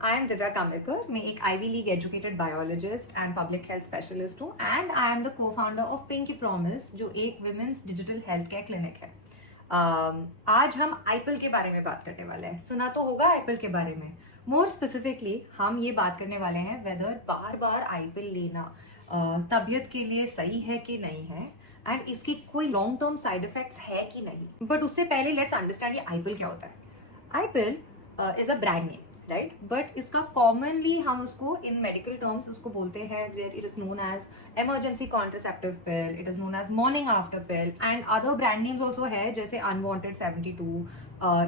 I am Divya Kamekar. मैं एक Ivy League educated biologist and public health specialist हूँ and I am the co founder of Pinky Promise, जो एक women's digital health care clinic है. आज हम आईपिल के बारे में बात करने वाले हैं. सुना तो होगा आईपिल के बारे में. मोर स्पेसिफिकली हम ये बात करने वाले हैं वेदर बार बार आईपिल लेना तबीयत के लिए सही है कि नहीं है एंड इसकी कोई लॉन्ग टर्म साइड इफेक्ट्स है कि नहीं. बट उससे पहले लेट्स अंडरस्टैंड ये आईपिल क्या होता है. I-pill is a brand name, right. But इसका कॉमनली हम उसको इन मेडिकल टर्म्स उसको बोलते हैं where it is known as emergency contraceptive pill, it is known as morning after pill and other brand names also है जैसे unwanted 72,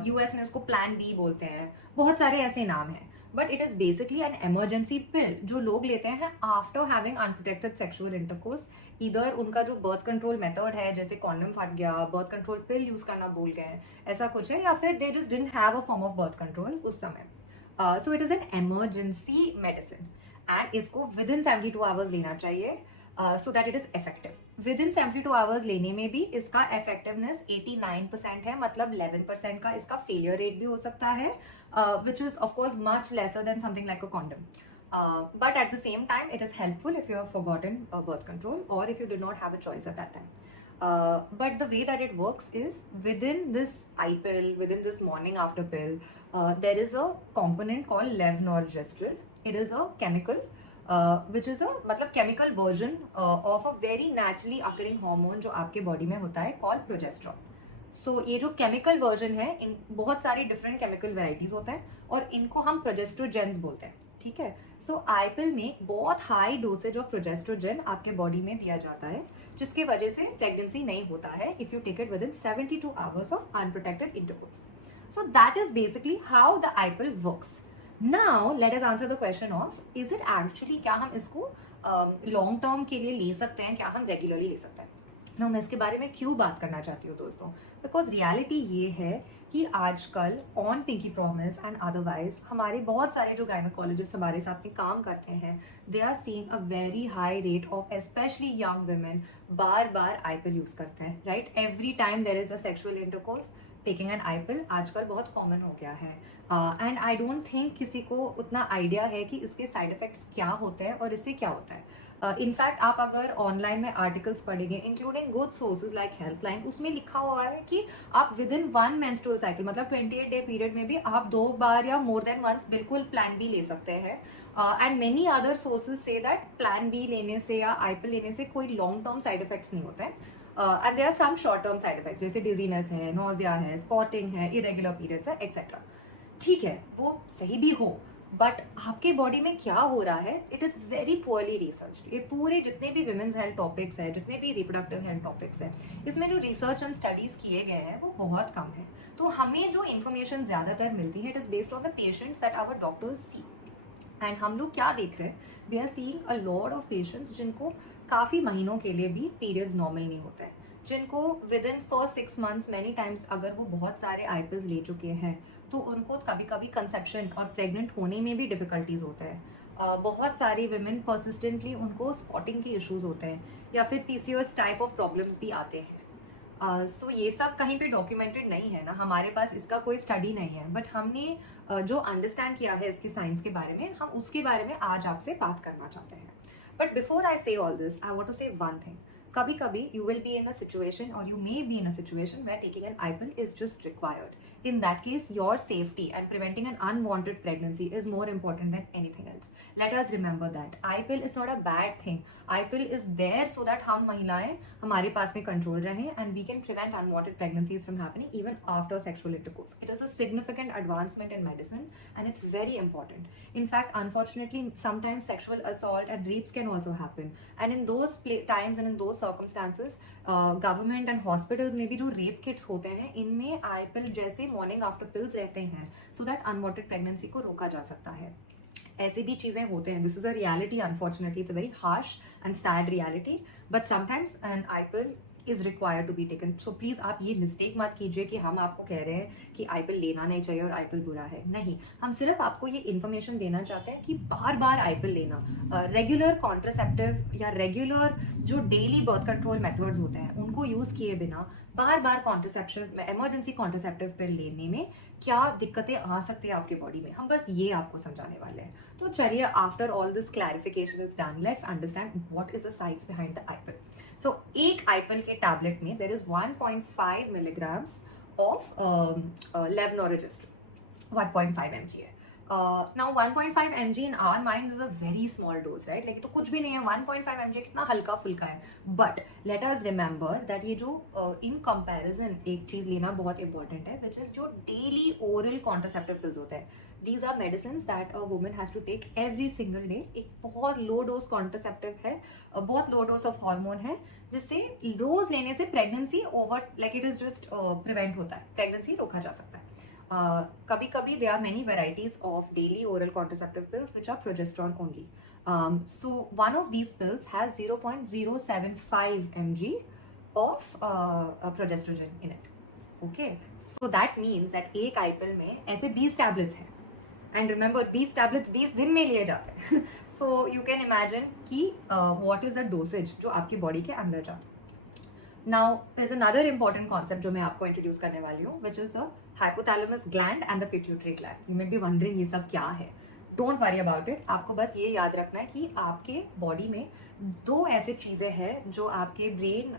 US में उसको प्लान बी बोलते हैं. बहुत सारे ऐसे नाम हैं. But it is basically an emergency pill जो लोग लेते हैं after having unprotected sexual intercourse. इधर उनका जो बर्थ कंट्रोल मेथड है जैसे कॉन्डम फट गया, बर्थ कंट्रोल पिल यूज करना भूल गए, ऐसा कुछ है, या फिर they just didn't have a form of birth control उस समय. So it is an emergency medicine and इसको विद इन 72 आवर्स लेना चाहिए so that it is effective. With in 72 hours लेने में भी इसका इफेक्टिवनेस 89% है, मतलब 11% का इसका फेलियर रेट भी हो सकता है, which is of course much lesser than something like a condom. But at the same time, it is helpful if you have forgotten birth control or if you did not have a choice at that time. But the way that it works is within this iPill, within this morning after pill, there is a component called levonorgestrel. It is a chemical which is a मतलब chemical version of a very naturally occurring hormone जो आपके body में होता है called progesterone. सो ये जो chemical version है, इन बहुत सारी डिफरेंट केमिकल वेराइटीज होते हैं और इनको हम प्रोजेस्ट्रोजेंस बोलते हैं, ठीक है. सो आईपिल में बहुत हाई डोसेज ऑफ प्रोजेस्ट्रोजेन आपके बॉडी में दिया जाता है, जिसकी वजह से प्रेगनेंसी नहीं होता है if you take it within 72 hours of unprotected intercourse. So that is basically how the i-pill works. Now let us answer the question of is it actually, क्या हम इसको लॉन्ग टर्म के लिए ले सकते हैं, क्या हम रेगुलरली ले सकते हैं. ना मैं इसके बारे में क्यों बात करना चाहती हूँ दोस्तों, बिकॉज रियलिटी ये है कि आजकल on Pinky Promise and otherwise हमारे बहुत सारे जो गायनोकोलॉजिस्ट हमारे साथ में काम करते हैं, they are seeing a very high rate of specially young women बार बार आईपिल यूज करते हैं, right. Every time there is a sexual intercourse, taking an i-pill आजकल बहुत कॉमन हो गया है. एंड आई डोंट थिंक किसी को उतना आइडिया है कि इसके साइड इफेक्ट्स क्या होते हैं और इससे क्या होता है. इनफैक्ट आप अगर ऑनलाइन में आर्टिकल्स पढ़ेंगे इंक्लूडिंग गुड सोर्सेज लाइक हेल्थलाइन, उसमें लिखा हुआ है कि आप विद इन 1 मेंस्ट्रुअल साइकिल मतलब 28 डे पीरियड में भी आप 2 बार या मोर देन वंस बिल्कुल प्लान बी ले सकते हैं. एंड मेनी अदर सोर्सेज से दैट प्लान बी लेने से या आईपिल लेने से कोई लॉन्ग टर्म साइड इफेक्ट्स नहीं होते हैं. And there are some short term side effects जैसे डिजीनेस है, नोजिया है, स्पॉटिंग है, इरेगुलर पीरियड्स है, एक्सेट्रा. ठीक है, वो सही भी हो, बट आपके बॉडी में क्या हो रहा है, it is very poorly research. ये पूरे जितने भी विमेंस हेल्थ टॉपिक्स है, जितने भी रिप्रोडक्टिव हेल्थ टॉपिक्स है, इसमें जो रिसर्च एंड स्टडीज़ किए गए हैं वो बहुत कम है. तो हमें जो इन्फॉर्मेशन ज़्यादातर मिलती है, it is based on the patients that our doctors see. एंड हम लोग क्या देख रहे हैं, we are seeing a lot of patients जिनको काफ़ी महीनों के लिए भी पीरियड्स नॉर्मल नहीं होते हैं, जिनको with in first 6 months many times अगर वो बहुत सारे आईपिल्स ले चुके हैं तो उनको कभी कभी कंसेप्शन और प्रेग्नेंट होने में भी डिफ़िकल्टीज़ होते हैं. बहुत सारी विमेन परसिस्टेंटली उनको स्पॉटिंग के इश्यूज होते हैं या फिर पीसीओएस टाइप ऑफ प्रॉब्लम्स भी आते हैं. सो ये सब कहीं पे डॉक्यूमेंटेड नहीं है ना, हमारे पास इसका कोई स्टडी नहीं है, बट हमने जो अंडरस्टैंड किया है इसके साइंस के बारे में, हम उसके बारे में आज आपसे बात करना चाहते हैं. But before I say all this, I want to say one thing. कभी कभी you will be in a situation or you may be in a situation where taking an IPIL is just required. In that case, your safety and preventing an unwanted pregnancy is more important than anything else. Let us remember that IPIL is not a bad thing. IPIL is there so that हम महिलाएं हमारे पास में control रहें and we can prevent unwanted pregnancies from happening even after sexual intercourse. It is a significant advancement in medicine and it's very important. In fact, unfortunately, sometimes sexual assault and rapes can also happen. And in those times and in those circumstances, government and hospitals में भी जो rape kits होते हैं, इनमें आईपिल जैसे morning after pills रहते हैं so that unwanted pregnancy को रोका जा सकता है. ऐसे भी चीज़ें होते हैं. This is a reality, unfortunately it's a very harsh and sad reality, but sometimes an i-pill is required to be taken. So please आप ये मिस्टेक मत कीजिए कि हम आपको कह रहे हैं कि आईपिल लेना नहीं चाहिए और आईपिल बुरा है. नहीं, हम सिर्फ आपको ये इन्फॉर्मेशन देना चाहते हैं कि बार बार आईपिल लेना, रेगुलर कॉन्ट्रासेप्टिव या रेगुलर जो डेली बर्थ कंट्रोल मेथड्स होते हैं उनको यूज़ किए बिना बार बार कॉन्ट्रासेप्शन इमरजेंसी कॉन्ट्रासेप्टिव पिल लेने में क्या दिक्कतें आ सकती है आपकी बॉडी में, हम बस ये आपको समझाने वाले हैं। तो चलिए, after all this clarification is done, let's understand what is the science behind the i-pill. So एक आईपिल के टैबलेट में there is 1.5 milligrams of levonorgestrel, 1.5 mg है। Now 1.5 mg in our mind is a very small dose, right? Like तो कुछ भी नहीं है, 1.5 mg कितना हल्का फुल्का है। But let us remember that ये जो in comparison एक चीज लेना बहुत important है, which is जो daily oral contraceptive pills होते हैं। These are medicines that a woman has to take every single day। एक बहुत low dose contraceptive है, बहुत low dose of hormone है, जिससे रोज लेने से pregnancy over like it is just prevent होता है, pregnancy रोका जा सकता है। कभी कभी there are many varieties of daily oral contraceptive pills which are progesterone only. So one of these pills has 0.075 mg of progesterone in it. Okay, so that means that एक आईपिल में ऐसे 20 tablets हैं, and remember 20 tablets 20 दिन में लिए जाते हैं। So you can imagine कि what is the dosage जो आपकी बॉडी के अंदर जाता है। Now, there's another important concept जो मैं आपको introduce करने वाली हूँ, which is the hypothalamus gland and the pituitary gland. You may be wondering ये सब क्या है? Don't worry about it. आपको बस ये याद रखना है कि आपके बॉडी में दो ऐसे चीज़ें हैं जो आपके ब्रेन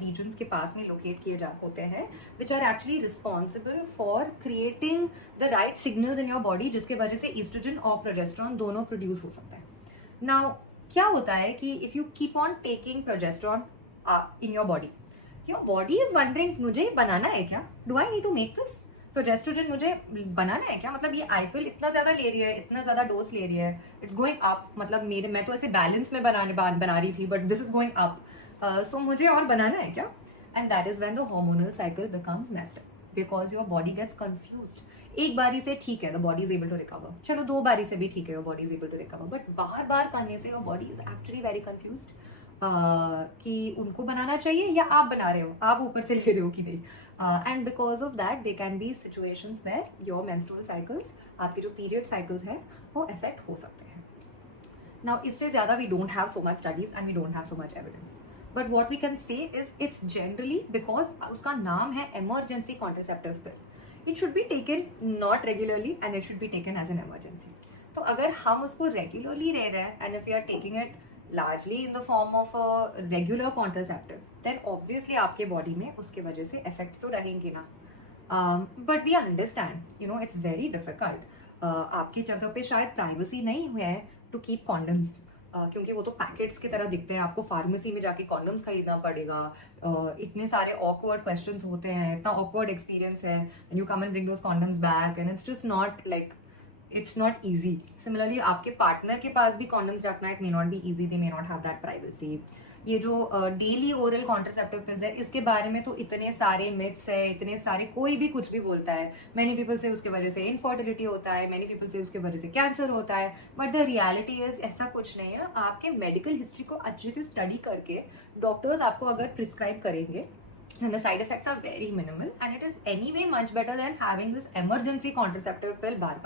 रीजन्स के पास में लोकेट किए जा होते हैं, which are actually responsible for creating the right signals in your body, जिसके वजह से estrogen और progesterone दोनों produce हो सकता है। Now, क्या होता है कि if you keep on taking progesterone in your body, your body is wondering मुझे बनाना है क्या? Do I need to make this? Progesterone मुझे बनाना है क्या? मतलब ये आईपिल इतना ज़्यादा ले रही है, इतना ज़्यादा डोज ले रही है, इट्स गोइंग अप। मतलब मैं तो ऐसे बैलेंस में बना रही थी, but this is going up, so मुझे और बनाना है क्या? And that is when the hormonal cycle becomes messed up, because your body gets confused. एक बारी से ठीक है, the body is able to recover, चलो 2 बारी से भी ठीक है, your body is able to recover, but बार बार करने से your body is actually very confused कि उनको बनाना चाहिए या आप बना रहे हो, आप ऊपर से ले रहे हो कि नहीं। And because of that they can be situations where your menstrual cycles, आपके जो पीरियड साइकिल्स हैं वो अफेक्ट हो सकते हैं। नाउ इससे ज़्यादा we don't have so much studies and we don't have so much evidence, but what we can say is it's generally because उसका नाम है emergency contraceptive pill, it should be taken not regularly and it should be taken as an emergency. तो अगर हम उसको regularly ले रहे हैं and if you are taking it largely in the form of a regular contraceptive, then obviously आपके body में उसके वजह से effects तो रहेंगे ना। But we understand, you know, it's very difficult. आपकी जगह पे शायद प्राइवेसी नहीं हुआ है टू कीप कॉन्डम्स, क्योंकि वो तो पैकेट्स की तरह दिखते हैं, आपको फार्मेसी में जाके कॉन्डम्स खरीदना पड़ेगा, इतने सारे ऑकवर्ड क्वेश्चंस होते हैं, इतना ऑकवर्ड एक्सपीरियंस है, and you come and bring those condoms back and it's just not like it's not easy. Similarly, आपके पार्टनर के पास भी कॉन्डम्स रखना, it may not be easy, they may not have that privacy. ये जो daily oral contraceptive pills है, इसके बारे में तो इतने सारे मिथ्स है, इतने सारे, कोई भी कुछ भी बोलता है। मैनी पीपल से उसके वजह से इनफर्टिलिटी होता है, मैनी पीपल से उसके वजह से कैंसर होता है, बट द रियलिटी इज ऐसा कुछ नहीं है। आपके मेडिकल हिस्ट्री को अच्छे से स्टडी करके डॉक्टर्स आपको अगर प्रिस्क्राइब करेंगे, and the side effects are very minimal and it is anyway much better than having this emergency contraceptive pill bar,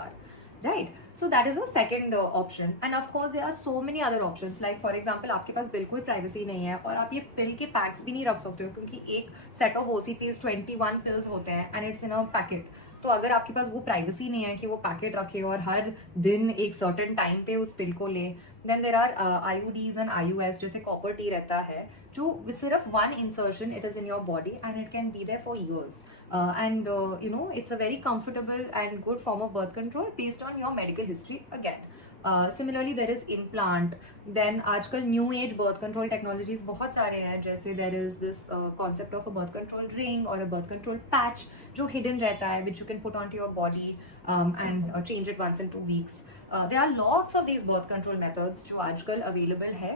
right? So that is the second option, and of course there are so many other options, like for example आपके पास बिल्कुल privacy नहीं है और आप ये pill के packs भी नहीं रख सकते हो, क्योंकि एक set of OCPs 21 pills होते हैं and it's in a packet। तो अगर आपके पास वो प्राइवेसी नहीं है कि वो पैकेट रखे और हर दिन एक सर्टेन टाइम पे उस पिल को ले, then there are IUDs and IUS, जैसे कॉपर टी रहता है, जो सिर्फ 1 insertion, it is in your body and it can be there for years, and you know it's a very comfortable and good form of birth control based on your medical history again. Similarly there is implant, then आजकल new age birth control technologies बहुत सारे हैं, जैसे there is this concept of a birth control ring और a birth control patch जो hidden रहता है, which you can put on to your body and change it once in 2 weeks. There are lots of these birth control methods जो आजकल available है,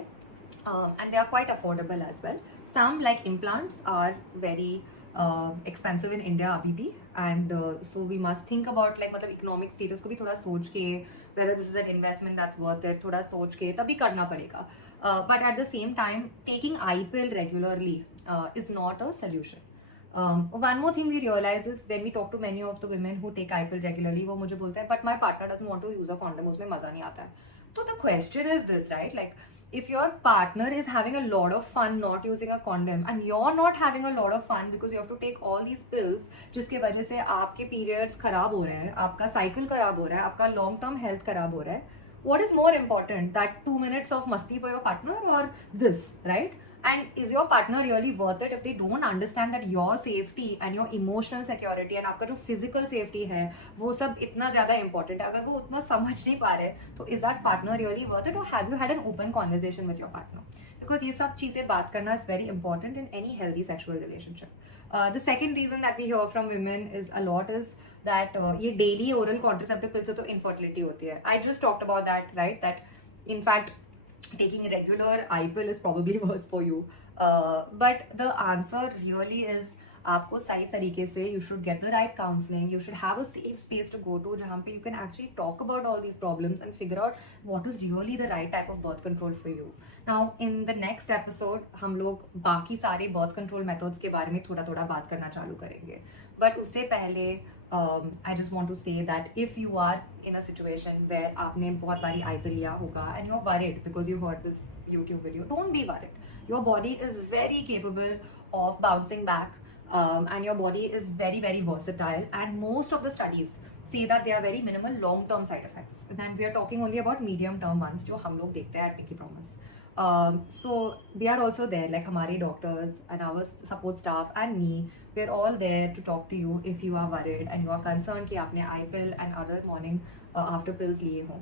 and they are quite affordable as well. Some like implants are very expensive in India अभी भी, and so we must think about like मतलब economic status को भी थोड़ा सोच के whether this is an investment that's worth it, थोड़ा सोच के तभी करना पड़ेगा. But at the same time, taking IPL regularly is not a solution. One more thing we realize is when we talk to many of the women who take IPL regularly, वो मुझे बोलते हैं but my partner doesn't want to use a condom, उसमें मज़ा नहीं आता है. So the question is this, right? Like, if your partner is having a lot of fun not using a condom and you're not having a lot of fun because you have to take all these pills जिसके वजह से आपके periods खराब हो रहे हैं, आपका cycle खराब हो रहा है, आपका long term health खराब हो रहा है, what is more important, that 2 minutes of masti for your partner or this, right? And is your partner really worth it if they don't understand that your safety and your emotional security and आपका जो physical safety है वो सब इतना ज़्यादा important है, अगर वो उतना समझ नहीं पा रहे तो is that partner really worth it, or have you had an open conversation with your partner? Because ये सब चीज़ें बात करना is very important in any healthy sexual relationship. The second reason that we hear from women is a lot is that ये daily oral contraceptive pills से तो infertility होती है. I just talked about that, right? That in fact taking a regular IPL is probably worse for you. But the answer really is आपको सही तरीके से you should get the right counseling, you should have a safe space to go to जहाँ पे you can actually talk about all these problems and figure out what is really the right type of birth control for you. Now in the next episode हम लोग बाकी सारे birth control methods के बारे में थोड़ा थोड़ा बात करना चालू करेंगे. But उससे पहले I just want to say that if you are in a situation where आपने बहुत बारी IPL लिया होगा and you're worried because you heard this YouTube video, don't be worried. Your body is very capable of bouncing back. And your body is very very versatile, and most of the studies say that there are very minimal long term side effects, and we are talking only about medium term ones जो हम लोग देखते हैं at Pinky Promise. So they are also there, like हमारे doctors and our support staff and me, we're all there to talk to you if you are worried and you are concerned कि आपने IPL and other morning after pills लिए हों.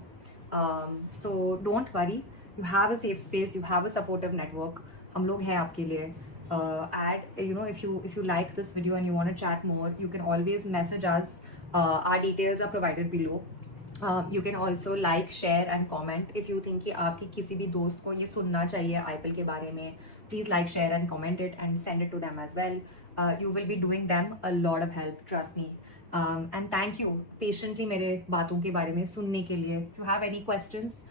So don't worry, you have a safe space, you have a supportive network. हम लोग हैं आपके लिए. If you like this video and you want to chat more, you can always message us. Our details are provided below. You can also like, share and comment if you think कि आपकी किसी भी दोस्त को ये सुनना चाहिए IPL के बारे में. Please like, share and comment it and send it to them as well. You will be doing them a lot of help, trust me. And thank you patiently मेरे बातों के बारे में सुनने के लिए. If you have any questions,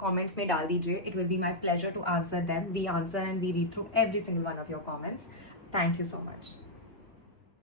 comments में डाल दीजिए. It will be my pleasure to answer them. We answer and we read through every single one of your comments. Thank you so much.